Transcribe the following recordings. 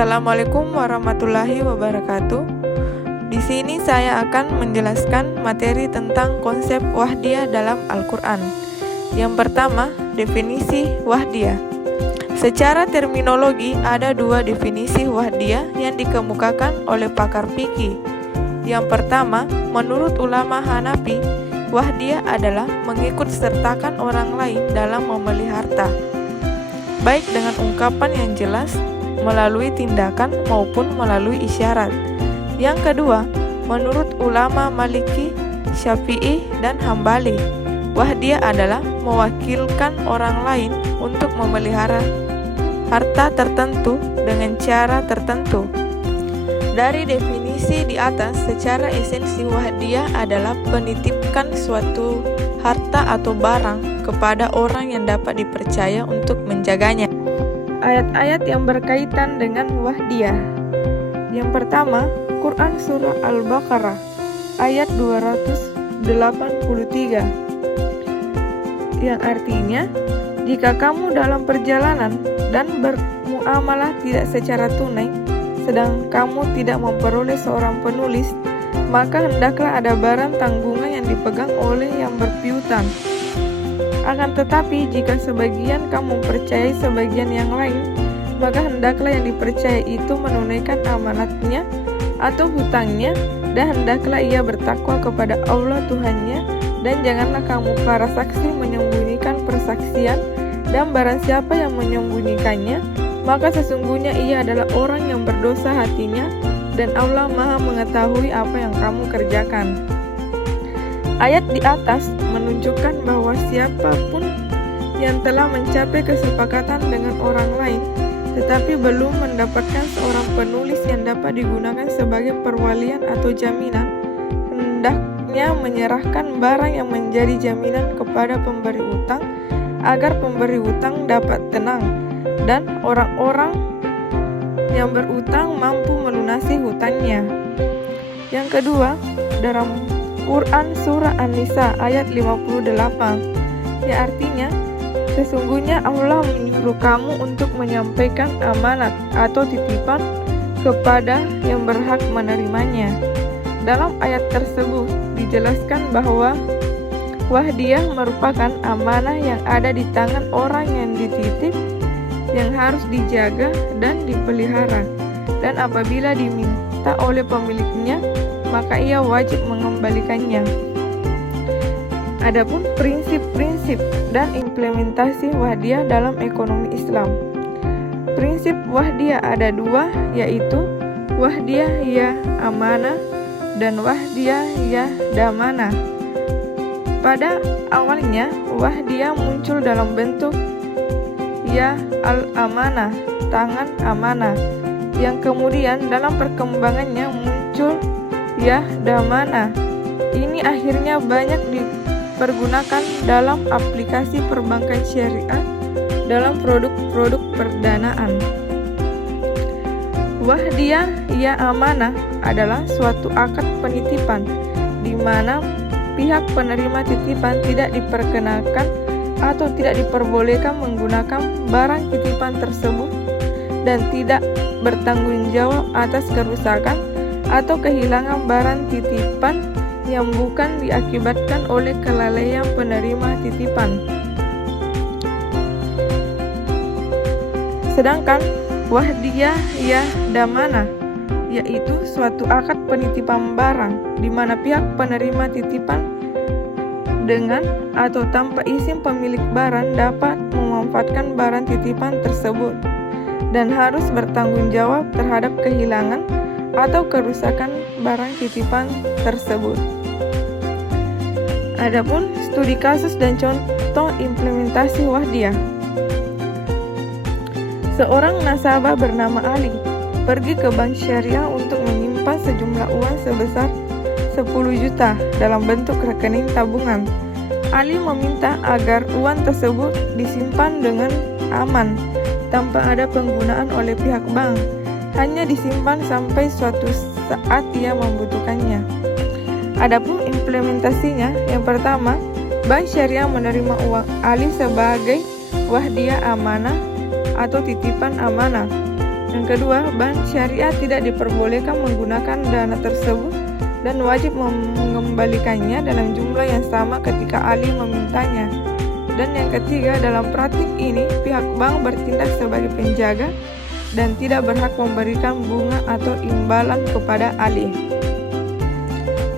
Assalamualaikum warahmatullahi wabarakatuh. Di sini saya akan menjelaskan materi tentang konsep wahdiyah dalam Al-Quran. Yang pertama, definisi wahdiyah. Secara terminologi, ada dua definisi wahdiyah yang dikemukakan oleh pakar fikih. Yang pertama, menurut ulama Hanafi, wahdiyah adalah mengikut sertakan orang lain dalam memelihara harta, baik dengan ungkapan yang jelas, melalui tindakan maupun melalui isyarat. Yang kedua, menurut ulama Maliki, Syafi'i, dan Hambali, wahdiyah adalah mewakilkan orang lain untuk memelihara harta tertentu dengan cara tertentu. Dari definisi di atas, secara esensi wahdiyah adalah penitipkan suatu harta atau barang kepada orang yang dapat dipercaya untuk menjaganya. Ayat-ayat yang berkaitan dengan wahdiyah. Yang pertama, Quran Surah Al-Baqarah ayat 283, yang artinya, jika kamu dalam perjalanan dan bermuamalah tidak secara tunai, sedang kamu tidak memperoleh seorang penulis, maka hendaklah ada barang tanggungan yang dipegang oleh yang berpiutang. Akan tetapi, jika sebagian kamu mempercayai sebagian yang lain, maka hendaklah yang dipercaya itu menunaikan amanatnya atau hutangnya, dan hendaklah ia bertakwa kepada Allah Tuhannya, dan janganlah kamu para saksi menyembunyikan persaksian, dan barang siapa yang menyembunyikannya, maka sesungguhnya ia adalah orang yang berdosa hatinya, dan Allah Maha mengetahui apa yang kamu kerjakan. Ayat di atas menunjukkan bahwa siapapun yang telah mencapai kesepakatan dengan orang lain, tetapi belum mendapatkan seorang penulis yang dapat digunakan sebagai perwalian atau jaminan, hendaknya menyerahkan barang yang menjadi jaminan kepada pemberi utang, agar pemberi utang dapat tenang, dan orang-orang yang berutang mampu melunasi hutangnya. Yang kedua, dalam Quran Surah An-Nisa ayat 58, yang artinya, sesungguhnya Allah menyuruh kamu untuk menyampaikan amanat atau titipan kepada yang berhak menerimanya. Dalam ayat tersebut dijelaskan bahwa wahdiyah merupakan amanah yang ada di tangan orang yang dititip, yang harus dijaga dan dipelihara, dan apabila diminta oleh pemiliknya, maka ia wajib mengembalikannya. Adapun prinsip-prinsip dan implementasi wahdiyah dalam ekonomi Islam. Prinsip wahdiyah ada dua, yaitu wahdiyah ya amanah dan wahdiyah ya damanah. Pada awalnya, wahdiyah muncul dalam bentuk ya al-amanah, tangan amanah, yang kemudian dalam perkembangannya muncul ya damanah. Ini akhirnya banyak dipergunakan dalam aplikasi perbankan syariah dalam produk-produk perdanaan. Wahdiyah ya amanah adalah suatu akad penitipan di mana pihak penerima titipan tidak diperkenalkan atau tidak diperbolehkan menggunakan barang titipan tersebut dan tidak bertanggung jawab atas kerusakan atau kehilangan barang titipan yang bukan diakibatkan oleh kelalaian penerima titipan. Sedangkan wahdiyah ya damanah yaitu suatu akad penitipan barang di mana pihak penerima titipan dengan atau tanpa izin pemilik barang dapat memanfaatkan barang titipan tersebut dan harus bertanggung jawab terhadap kehilangan atau kerusakan barang titipan tersebut. Adapun studi kasus dan contoh implementasi wahdiyah. Seorang nasabah bernama Ali pergi ke bank syariah untuk menyimpan sejumlah uang sebesar 10 juta dalam bentuk rekening tabungan. Ali meminta agar uang tersebut disimpan dengan aman tanpa ada penggunaan oleh pihak bank, hanya disimpan sampai suatu saat ia membutuhkannya. Adapun implementasinya, yang pertama, bank syariah menerima uang Ali sebagai wahdiyah amanah atau titipan amanah. Yang kedua, bank syariah tidak diperbolehkan menggunakan dana tersebut dan wajib mengembalikannya dalam jumlah yang sama ketika ahli memintanya. Dan yang ketiga, dalam praktik ini pihak bank bertindak sebagai penjaga dan tidak berhak memberikan bunga atau imbalan kepada ahli.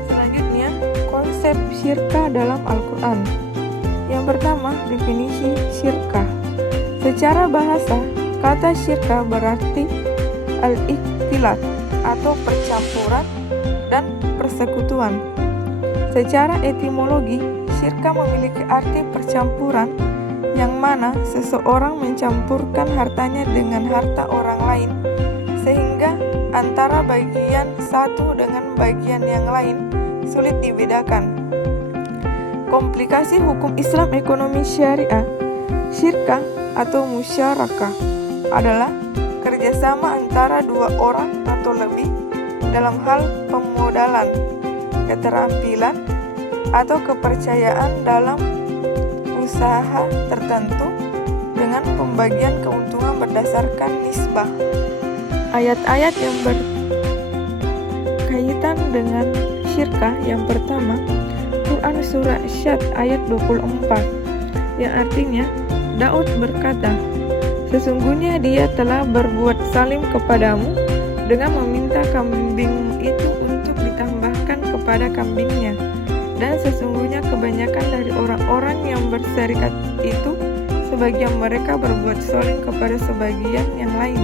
Selanjutnya, konsep syirkah dalam Al-Quran. Yang pertama, definisi syirkah. Secara bahasa, kata syirkah berarti al-ikhtilat atau percampuran dan persekutuan. Secara etimologi, syirkah memiliki arti percampuran yang mana seseorang mencampurkan hartanya dengan harta orang lain sehingga antara bagian satu dengan bagian yang lain sulit dibedakan. Komplikasi hukum Islam ekonomi syariah, syirkah atau musyarakah adalah kerjasama antara dua orang atau lebih dalam hal pemodalan, keterampilan, atau kepercayaan dalam usaha tertentu dengan pembagian keuntungan berdasarkan nisbah. Ayat-ayat yang berkaitan dengan syirkah yang pertama, Quran Surah Syad ayat 24, yang artinya Daud berkata, "Sesungguhnya dia telah berbuat zalim kepadamu dengan meminta kambing itu untuk ditambahkan kepada kambingnya. Dan sesungguhnya kebanyakan dari orang-orang yang berserikat itu, sebagian mereka berbuat zalim kepada sebagian yang lain,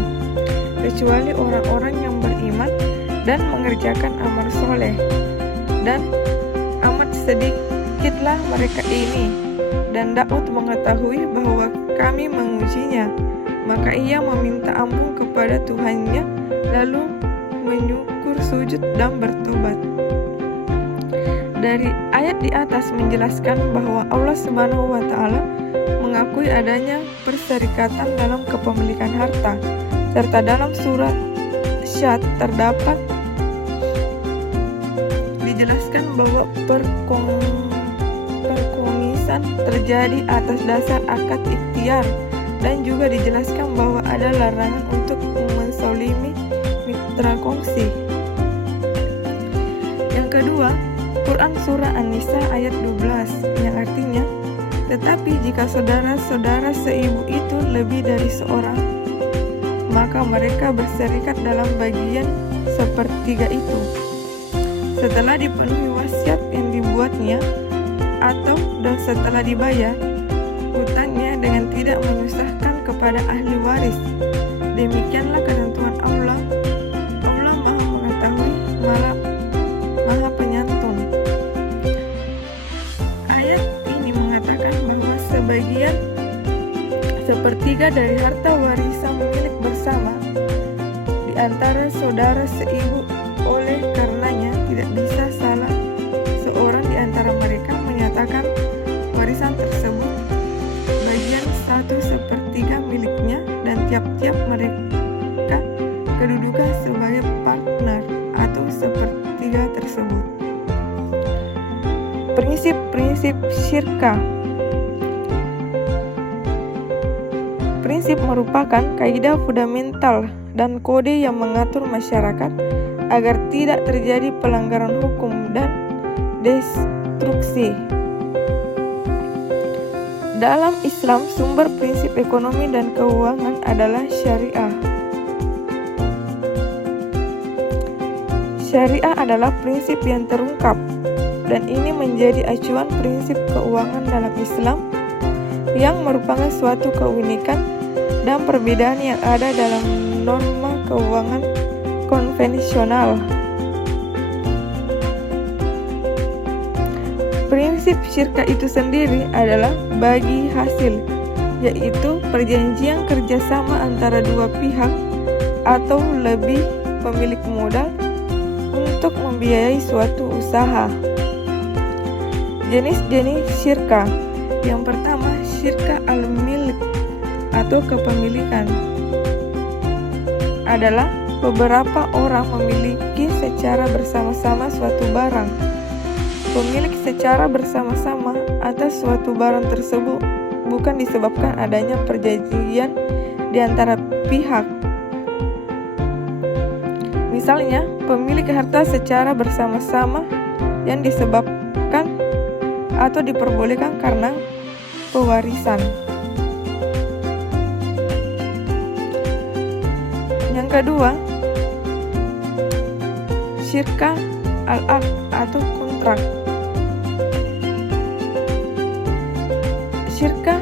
kecuali orang-orang yang beriman dan mengerjakan amal soleh. Dan amat sedikitlah mereka ini. Dan Daud mengetahui bahwa kami mengujinya, maka ia meminta ampun kepada Tuhannya, lalu menyukur sujud dan bertobat." Dari ayat di atas menjelaskan bahwa Allah Subhanahu wa Ta'ala mengakui adanya perserikatan dalam kepemilikan harta, serta dalam surat Syad terdapat dijelaskan bahwa perkomisan terjadi atas dasar akad ikhtiar, dan juga dijelaskan bahwa ada larangan untuk menzalimi mitra kongsi. Yang kedua, Quran Surah An-Nisa ayat 12, yang artinya, "Tetapi jika saudara-saudara seibu itu lebih dari seorang, maka mereka berserikat dalam bagian sepertiga itu, setelah dipenuhi wasiat yang dibuatnya, dan setelah dibayar hutangnya dengan tidak menyusahkan kepada ahli waris. Demikianlah ketentuan Allah. Allah Maha mengetahui, Maha penyantun." Ayat ini mengatakan bahwa sebagian sepertiga dari harta warisan milik bersama di antara saudara seibu. Oleh karenanya tidak bisa salah seorang di antara mereka menyatakan warisan tersebut bagian 1/3 miliknya, dan tiap-tiap mereka kedudukan sebagai partner atau sepertiga tersebut. Prinsip-prinsip syirkah. Prinsip merupakan kaidah fundamental dan kode yang mengatur masyarakat agar tidak terjadi pelanggaran hukum dan destruksi. Dalam Islam, sumber prinsip ekonomi dan keuangan adalah syariah. Syariah adalah prinsip yang terungkap, dan ini menjadi acuan prinsip keuangan dalam Islam yang merupakan suatu keunikan dan perbedaan yang ada dalam norma keuangan konvensional. Prinsip syirkah itu sendiri adalah bagi hasil, yaitu perjanjian kerjasama antara dua pihak atau lebih pemilik modal untuk membiayai suatu usaha. Jenis-jenis syirkah. Yang pertama, syirkah al-milk atau kepemilikan. Adalah beberapa orang memiliki secara bersama-sama suatu barang. Pemilik secara bersama-sama atas suatu barang tersebut bukan disebabkan adanya perjanjian di antara pihak, Misalnya, pemilik harta secara bersama-sama yang disebabkan atau diperbolehkan karena pewarisan. Yang kedua, syirka al-aqd atau kontrak. Syirka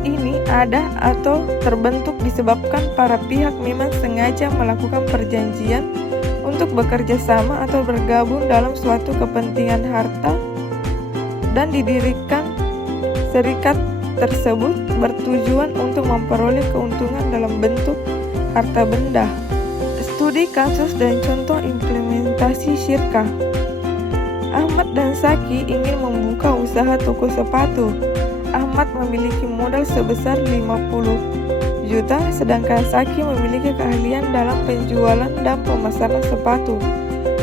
ini ada atau terbentuk disebabkan para pihak memang sengaja melakukan perjanjian untuk bekerja sama atau bergabung dalam suatu kepentingan harta, dan didirikan serikat tersebut bertujuan untuk memperoleh keuntungan dalam bentuk harta benda. Studi kasus dan contoh implementasi syirka. Ahmad dan Saki ingin membuka usaha toko sepatu. Ahmad memiliki modal sebesar 50 juta, sedangkan Saki memiliki keahlian dalam penjualan dan pemasaran sepatu.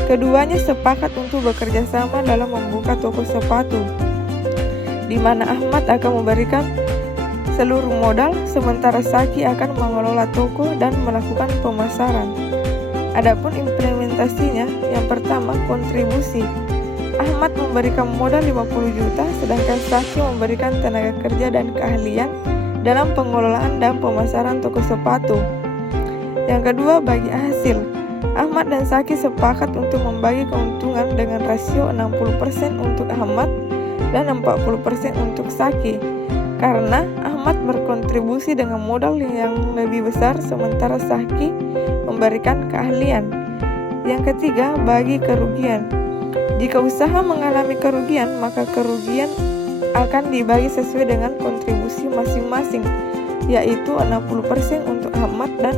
Keduanya sepakat untuk bekerja sama dalam membuka toko sepatu, di mana Ahmad akan memberikan seluruh modal, sementara Saki akan mengelola toko dan melakukan pemasaran. Adapun implementasinya, yang pertama, kontribusi. Ahmad memberikan modal 50 juta, sedangkan Saki memberikan tenaga kerja dan keahlian dalam pengelolaan dan pemasaran toko sepatu. Yang kedua, bagi hasil. Ahmad dan Saki sepakat untuk membagi keuntungan dengan rasio 60% untuk Ahmad dan 40% untuk Saki, karena Ahmad berkontribusi dengan modal yang lebih besar, sementara Saki memberikan keahlian. Yang ketiga, bagi kerugian. Jika usaha mengalami kerugian, maka kerugian akan dibagi sesuai dengan kontribusi masing-masing, yaitu 60% untuk Ahmad dan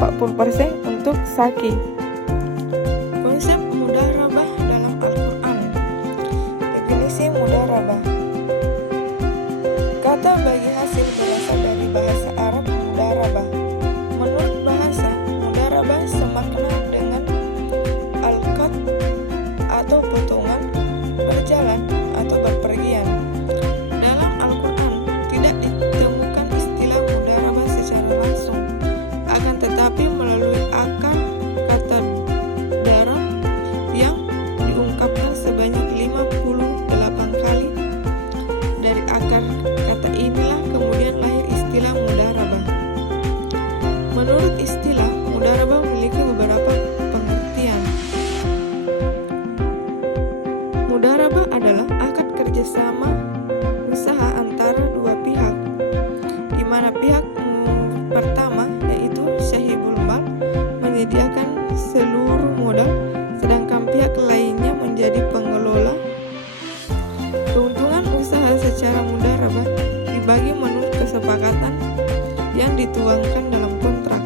40% untuk Saki. Konsep mudharabah dalam Al-Quran. Definisi mudharabah. Kata bagi hasil berasal dari bahasa Arab mudharabah. Menurut bahasa, mudharabah semakna dengan al-qat atau potongan, berjalan atau berpergian. Dalam Al-Quran tidak ditemukan istilah mudharabah secara langsung, akan tetapi melalui akar kata darab yang diungkapkan sebanyak 58 kali. Dari akar kata inilah kemudian lahir istilah mudharabah. Menurut istilah, mudharabah memiliki beberapa pengertian. Mudharabah adalah akad kerjasama usaha antara dua pihak, di mana pihak pertama, yaitu syahibul mal, menyediakan seluruh modal, sedangkan pihak lainnya menjadi pengelola. Keuntungan usaha secara mudharabah dibagi menurut kesepakatan yang dituangkan dalam kontrak,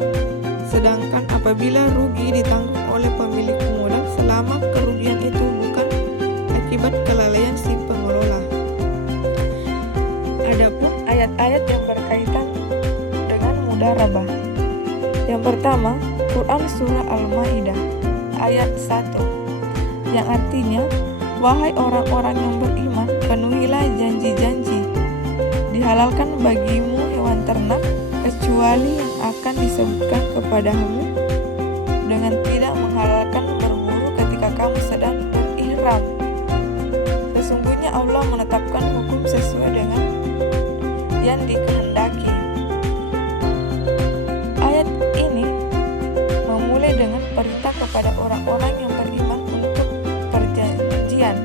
sedangkan apabila rugi ditanggung oleh pemilik modal selama kerugian itu bukan akibat kelalaian si pengelola. Adapun ayat-ayat yang berkaitan dengan mudharabah. Yang pertama, Quran Surah Al-Maidah ayat 1, yang artinya, wahai orang-orang yang beriman, penuhilah janji-janji. Dihalalkan bagimu hewan ternak kecuali yang akan disebutkan kepadamu, dengan tidak menghalalkan berburu ketika kamu sedang berihram. Sesungguhnya Allah menetapkan hukum sesuai dengan yang dikehendaki. Ayat ini memulai dengan perintah kepada orang-orang yang beriman untuk perjanjian.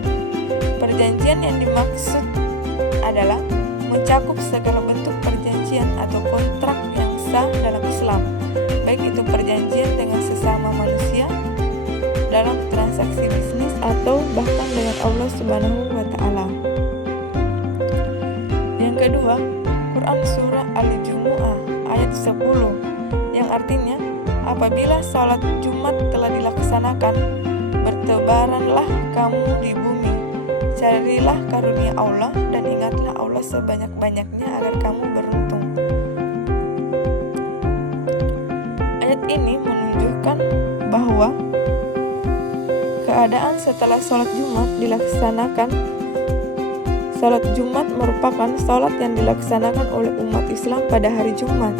Perjanjian yang dimaksud adalah mencakup segala bentuk perjanjian atau kontrak yang sah dalam Islam, baik itu perjanjian dengan sesama manusia dalam transaksi bisnis atau bahkan dengan Allah Subhanahu wa Ta'ala. Yang kedua, Quran Surah Al-Jumu'ah ayat 10, yang artinya, apabila salat Jumat telah dilaksanakan, bertebaranlah kamu di bumi, carilah karunia Allah dan ingatlah Allah sebanyak-banyaknya agar kamu beruntung. Ayat ini menunjukkan bahwa keadaan setelah sholat Jumat dilaksanakan. Sholat Jumat merupakan sholat yang dilaksanakan oleh umat Islam pada hari Jumat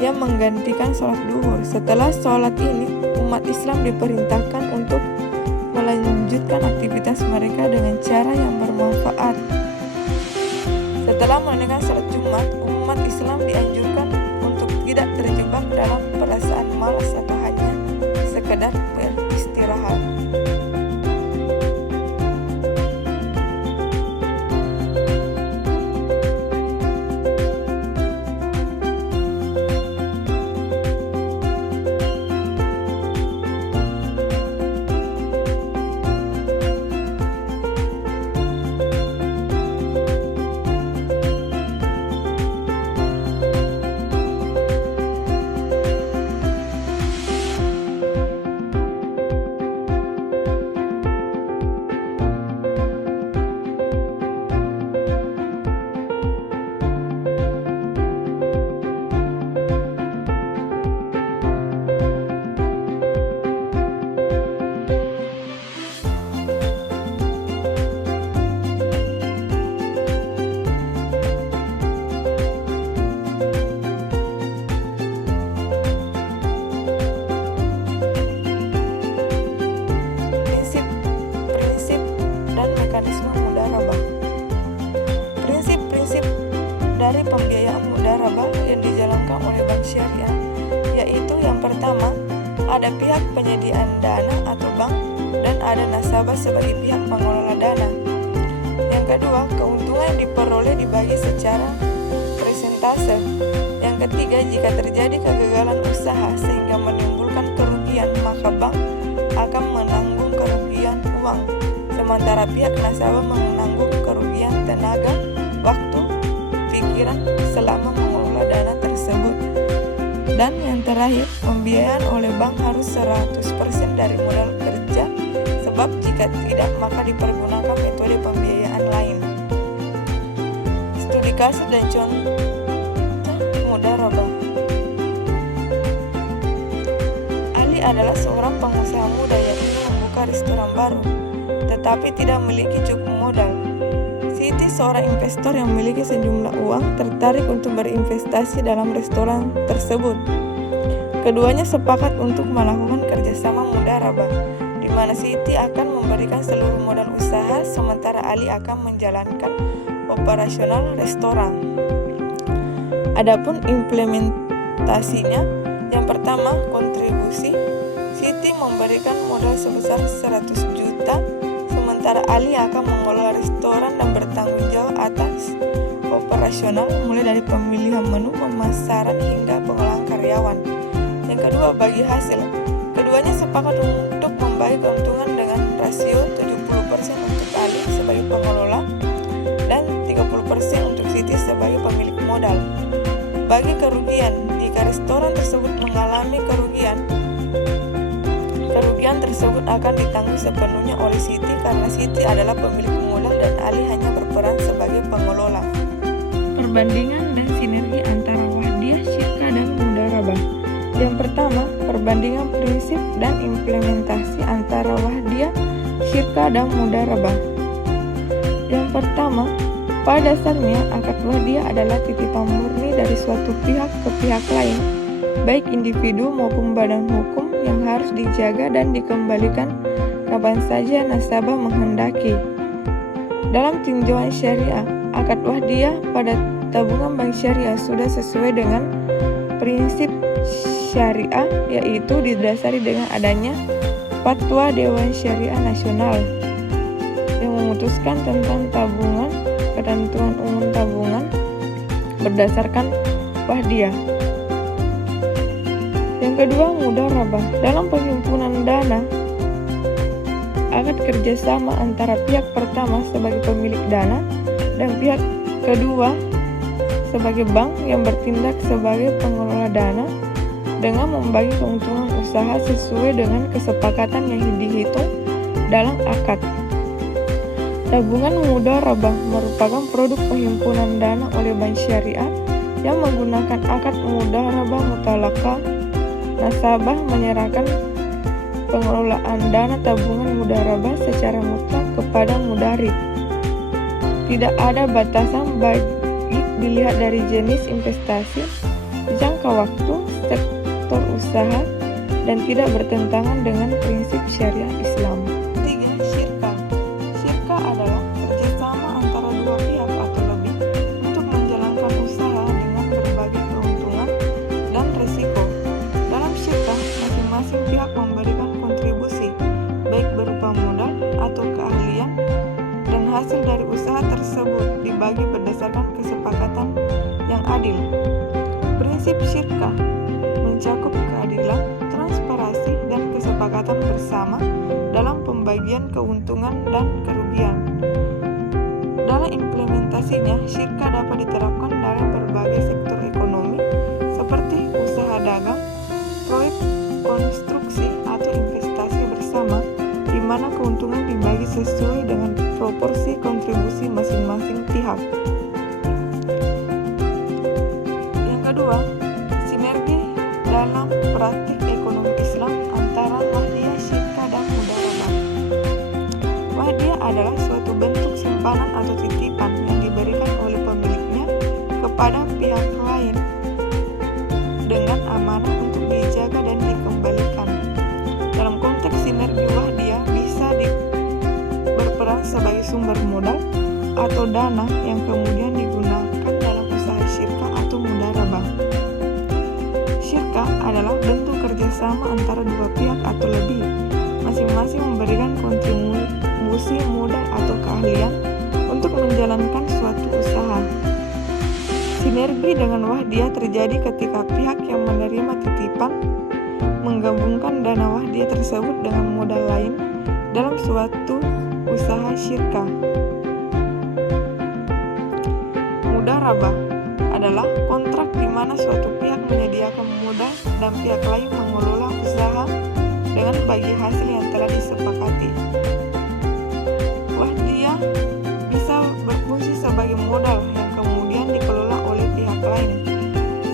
yang menggantikan sholat duhur. Setelah sholat ini, umat Islam diperintahkan untuk melanjutkan aktivitas mereka dengan cara yang bermanfaat. Setelah menunaikan salat Jumat, umat Islam dianjurkan untuk tidak terjebak dalam perasaan malas atau hanya sekedar beristirahat. Mekanisme mudarabah. Prinsip-prinsip dari pembiayaan mudarabah yang dijalankan oleh bank syariah yaitu yang pertama, ada pihak penyediaan dana atau bank dan ada nasabah sebagai pihak pengelola dana. Yang kedua, keuntungan yang diperoleh dibagi secara persentase. Yang ketiga, jika terjadi kegagalan usaha sehingga menimbulkan kerugian, maka bank akan menanggung kerugian uang, sementara pihak nasabah menanggung kerugian tenaga, waktu, pikiran selama mengelola dana tersebut. Dan yang terakhir, pembiayaan oleh bank harus 100% dari modal kerja, sebab jika tidak maka dipergunakan metode pembiayaan lain. Studi kasus dan contoh mudarabah. Ali adalah seorang pengusaha muda yang ingin membuka restoran baru, tetapi tidak memiliki cukup modal. Siti, seorang investor yang memiliki sejumlah uang, tertarik untuk berinvestasi dalam restoran tersebut. Keduanya sepakat untuk melakukan kerjasama mudarabah, di mana Siti akan memberikan seluruh modal usaha, sementara Ali akan menjalankan operasional restoran. Adapun implementasinya, yang pertama kontribusi. Siti memberikan modal sebesar 100 juta, sementara Ali akan mengelola restoran dan bertanggung jawab atas operasional mulai dari pemilihan menu, pemasaran hingga pengolahan karyawan. Yang kedua, bagi hasil. Keduanya sepakat untuk membagi keuntungan dengan rasio 70% untuk Ali sebagai pengelola dan 30% untuk Siti sebagai pemilik modal. Bagi kerugian, jika restoran tersebut mengalami kerugian tersebut akan ditanggung sepenuhnya oleh Siti karena Siti adalah pemilik modal dan Ali hanya berperan sebagai pengelola. Perbandingan dan sinergi antara wahdiyah, syirkah, dan mudarabah. Yang pertama, perbandingan prinsip dan implementasi antara wahdiyah, syirkah, dan mudarabah. Yang pertama, pada dasarnya akad wahdiyah adalah titipan murni dari suatu pihak ke pihak lain, baik individu maupun badan hukum, yang harus dijaga dan dikembalikan kapan saja nasabah menghendaki. Dalam tinjauan syariah, akad wahdiyah pada tabungan bank syariah sudah sesuai dengan prinsip syariah, yaitu didasari dengan adanya Fatwa Dewan Syariah Nasional yang memutuskan tentang tabungan, ketentuan umum tabungan berdasarkan wahdiyah. Yang kedua, mudarabah. Dalam penghimpunan dana, akad kerjasama antara pihak pertama sebagai pemilik dana dan pihak kedua sebagai bank yang bertindak sebagai pengelola dana dengan membagi keuntungan usaha sesuai dengan kesepakatan yang dihitung dalam akad. Tabungan mudarabah merupakan produk penghimpunan dana oleh bank syariah yang menggunakan akad mudarabah mutalaqah. Nasabah menyerahkan pengelolaan dana tabungan mudarabah secara mutlak kepada mudarib. Tidak ada batasan baik dilihat dari jenis investasi, jangka waktu, sektor usaha, dan tidak bertentangan dengan prinsip syariah Islam. 3. Syirka. Syirka adalah kerjasama antara dua pihak atau lebih untuk menjalankan usaha dengan berbagai keuntungan dan risiko. Dalam syirka, masing-masing pihak memberikan kontribusi, baik berupa modal atau keahlian, dan hasil dari usaha tersebut dibagi berdasarkan kesepakatan yang adil. Prinsip syirka mencakup keadilan, transparansi, dan kesepakatan bersama dalam pembagian keuntungan dan kerugian. Dalam implementasinya, syirka dapat diterapkan dalam berbagai sektor ekonomi seperti usaha dagang, proyek konstruksi, atau investasi bersama, di mana keuntungan dibagi sesuai dengan proporsi kontribusi masing-masing pihak. Yang kedua, sinergi dalam praktik ekonomi Islam antara wahdiyah, syirka, dan mudharabah. Wahdiyah adalah suatu bentuk simpanan atau titipan yang diberikan oleh pemiliknya kepada pihak lain dengan amanah untuk dijaga dan dikembalikan. Dalam konteks sinergi, wahdiyah bisa berperan sebagai sumber modal atau dana yang kemudian digunakan dalam usaha syirka atau mudharabah. Syirka adalah bentuk kerjasama antara dua pihak atau lebih, masing-masing memberikan kontribusi modal atau keahlian untuk menjalankan suatu usaha. Sinergi dengan wahdiyah terjadi ketika pihak yang menerima titipan menggabungkan dana wahdiyah tersebut dengan modal lain dalam suatu usaha syirka. Mudharabah adalah kontrak di mana suatu pihak menyediakan modal dan pihak lain mengelola usaha dengan bagi hasil yang telah disepakati. Wahdiyah bisa berfungsi sebagai modal yang kemudian dikelola oleh pihak lain,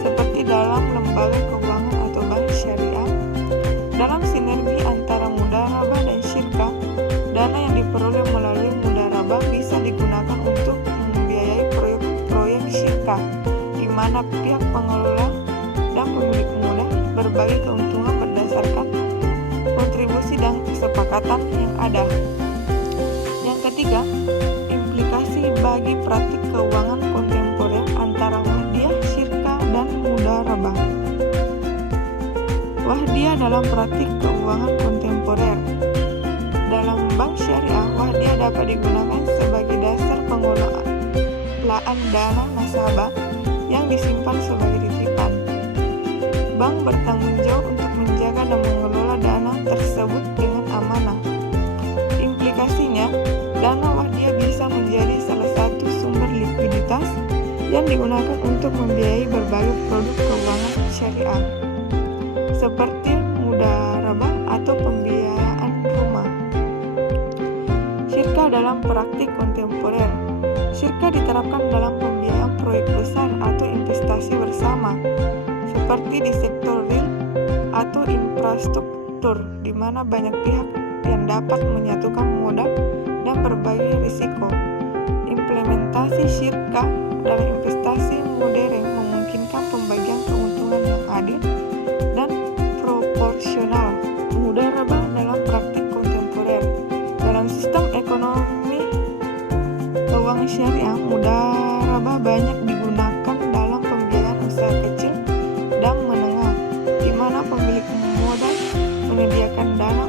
seperti dalam lembaga keuangan atau bank syariah. Dalam sinergi antara mudharabah dan syirka, dana yang diperoleh melalui mudharabah bisa digunakan untuk membiayai proyek syirka, di mana pihak pengelola dan pemilik modal berbagi keuntungan berdasarkan kontribusi dan kesepakatan yang ada. Yang ketiga, implikasi bagi praktik keuangan kontemporer antara wahdiyah, syirka, dan mudharabah. Wahdiyah dalam praktik keuangan kontemporer. Dalam bank syariah, wahdiyah dapat digunakan sebagai dasar pengelolaan dana nasabah yang disimpan sebagai titipan. Bank bertanggung jawab untuk menjaga dan mengelola dana tersebut dengan amanah. Implikasinya, dana wahdiyah bisa menjadi salah satu sumber likuiditas yang digunakan untuk membiayai berbagai produk keuangan syariah, seperti mudharabah atau pembiayaan rumah. Syirka dalam praktik kontemporer. Syirka diterapkan dalam pembiayaan proyek besar atau investasi bersama, seperti di sektor real atau infrastruktur, di mana banyak pihak yang dapat menyatukan modal dan berbagi risiko. Implementasi syirka dalam investasi modern memungkinkan pembagian keuntungan yang adil dan proporsional. Mudharabah dalam praktik kontemporer. Dalam sistem ekonomi keuangan syariah, mudharabah banyak digunakan dalam pembiayaan usaha kecil dan menengah, di mana pemilik modal menyediakan dana